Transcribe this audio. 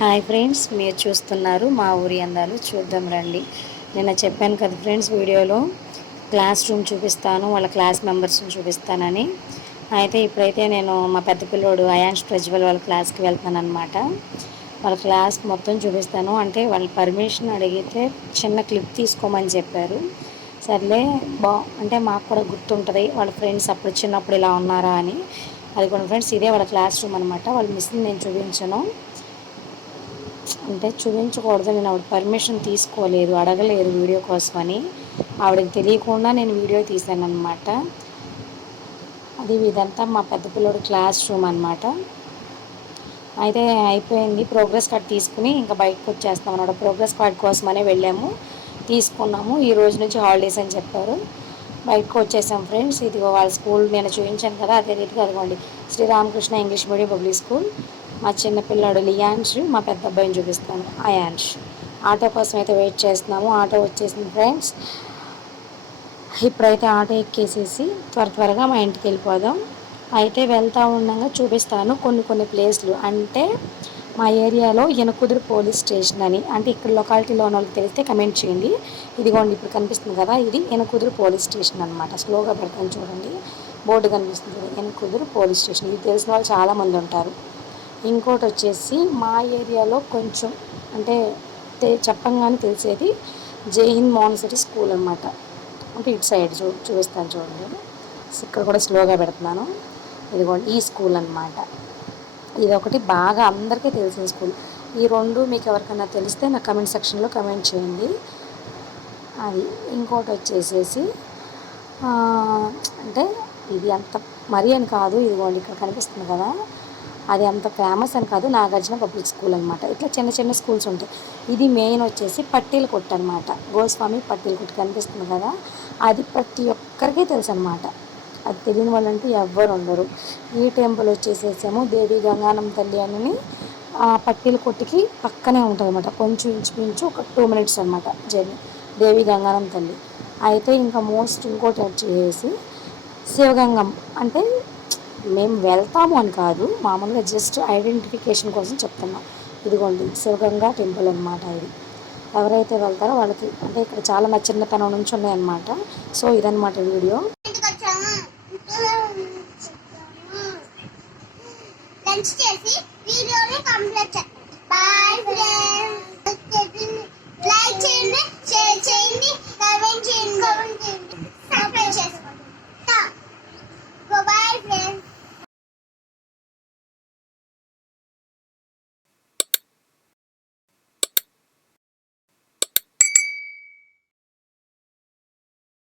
Hi friends మీరు చూస్తున్నారు మా ఊరి అందాలు. చూద్దాం రండి. నిన్న చెప్పాను కదా ఫ్రెండ్స్ వీడియోలో క్లాస్ రూమ్ చూపిస్తాను వాళ్ళ క్లాస్ మెంబర్స్ని చూపిస్తానని. అయితే ఇప్పుడైతే నేను మా పెద్ద పిల్లోడు అయాన్స్ ప్రజ్వల్ వాళ్ళ క్లాస్కి వెళ్తాను అనమాట వాళ్ళ క్లాస్ మొత్తం చూపిస్తాను. అంటే వాళ్ళ పర్మిషన్ అడిగితే చిన్న క్లిప్ తీసుకోమని చెప్పారు. సర్లే బా అంటే మాకు కూడా గుర్తుంటుంది వాళ్ళ ఫ్రెండ్స్ అప్పుడు చిన్నప్పుడు ఇలా ఉన్నారా అని. అది కూడా ఫ్రెండ్స్ ఇదే వాళ్ళ క్లాస్ రూమ్ అనమాట వాళ్ళ మిస్ని నేను చూపించను. అంటే చూపించకూడదు నేను ఆవిడ పర్మిషన్ తీసుకోలేదు అడగలేదు వీడియో కోసమని. ఆవిడకి తెలియకుండా నేను వీడియో తీశాను అనమాట అది ఇదంతా మా పెద్ద పిల్లోడు క్లాస్ రూమ్ అనమాట అయితే అయిపోయింది ప్రోగ్రెస్ కార్డ్ తీసుకుని ఇంకా బయటకు వచ్చేస్తాం అనమాట ప్రోగ్రెస్ కార్డ్ కోసమనే వెళ్ళాము తీసుకున్నాము. ఈ రోజు నుంచి హాలిడేస్ అని చెప్పారు. బయటకు వచ్చేసాం ఫ్రెండ్స్ ఇది వాళ్ళ స్కూల్ నేను చూపించాను కదా అదే రీతిగా అదిగోండి. Sri Ramakrishna English medium public school. మా చిన్నపిల్లాడు లియాన్ష్ మా పెద్ద అబ్బాయిని చూపిస్తాను. అయాన్ష్ ఆటో కోసం అయితే వెయిట్ చేస్తున్నాము. ఆటో వచ్చేసింది ఫ్రెండ్స్. ఇప్పుడైతే ఆటో ఎక్కేసేసి త్వర త్వరగా మా ఇంటికి వెళ్ళిపోదాం. అయితే వెళ్తా ఉండగా చూపిస్తాను కొన్ని కొన్ని ప్లేస్లు. అంటే మా ఏరియాలో ఎనకుదురు పోలీస్ స్టేషన్ అని. అంటే ఇక్కడ లొకాలిటీలో ఉన్న వాళ్ళకి తెలిస్తే కమెంట్ చేయండి. ఇదిగోండి ఇప్పుడు కనిపిస్తుంది కదా ఇది ఎనకుదురు పోలీస్ స్టేషన్ అనమాట స్లోగా పెడతాను చూడండి. బోర్డు కనిపిస్తుంది ఎనకుదురు పోలీస్ స్టేషన్. ఇది తెలిసిన వాళ్ళు చాలామంది ఉంటారు. ఇంకోటి వచ్చేసి మా ఏరియాలో కొంచెం అంటే తె- చెప్పంగానే తెలిసేది జై హింద్ మోనసరీ స్కూల్ అనమాట అంటే ఇటు సైడ్ చూ చూపిస్తాను చూడండి. ఇక్కడ కూడా స్లోగా పెడుతున్నాను. ఇదిగోండి ఈ స్కూల్ అనమాట ఇది ఒకటి బాగా అందరికీ తెలిసిన స్కూల్. ఈ రెండు మీకు ఎవరికైనా తెలిస్తే నా కమెంట్ సెక్షన్లో కమెంట్ చేయండి. అది ఇంకోటి వచ్చేసేసి అంటే ఇది అంత మరీ అని కాదు. ఇదిగోండి ఇక్కడ కనిపిస్తుంది కదా. అది అంత ఫేమస్ అని కాదు నాగార్జున పబ్లిక్ స్కూల్ అనమాట ఇట్లా చిన్న చిన్న స్కూల్స్ ఉంటాయి. ఇది మెయిన్ వచ్చేసి పట్టీల కొట్టు అనమాట గోస్వామి పట్టీల కొట్టు కనిపిస్తుంది కదా అది ప్రతి ఒక్కరికి తెలుసు అనమాట అది తెలియని వాళ్ళంటూ ఎవ్వరు ఉండరు. ఈ టెంపుల్ వచ్చేసేసేమో దేవి గంగానం తల్లి అని ఆ పట్టీల కొట్టుకి పక్కనే ఉంటుంది అనమాట కొంచెం ఇంచుమించు ఒక టూ మినిట్స్ అనమాట జర్నీ దేవి గంగానం తల్లి. అయితే ఇంకా మోస్ట్ ఇంకోటి వచ్చేసి శివగంగం. అంటే మేము వెళ్తాము అని కాదు మామూలుగా జస్ట్ ఐడెంటిఫికేషన్ కోసం చెప్తున్నాం. ఇదిగోండి శివగంగా టెంపుల్ అనమాట ఇది. ఎవరైతే వెళ్తారో వాళ్ళకి అంటే ఇక్కడ చాలా మా చిన్నతనం నుంచి ఉన్నాయన్నమాట. సో ఇదనమాట వీడియో. లంచ్ చేసి వీడియో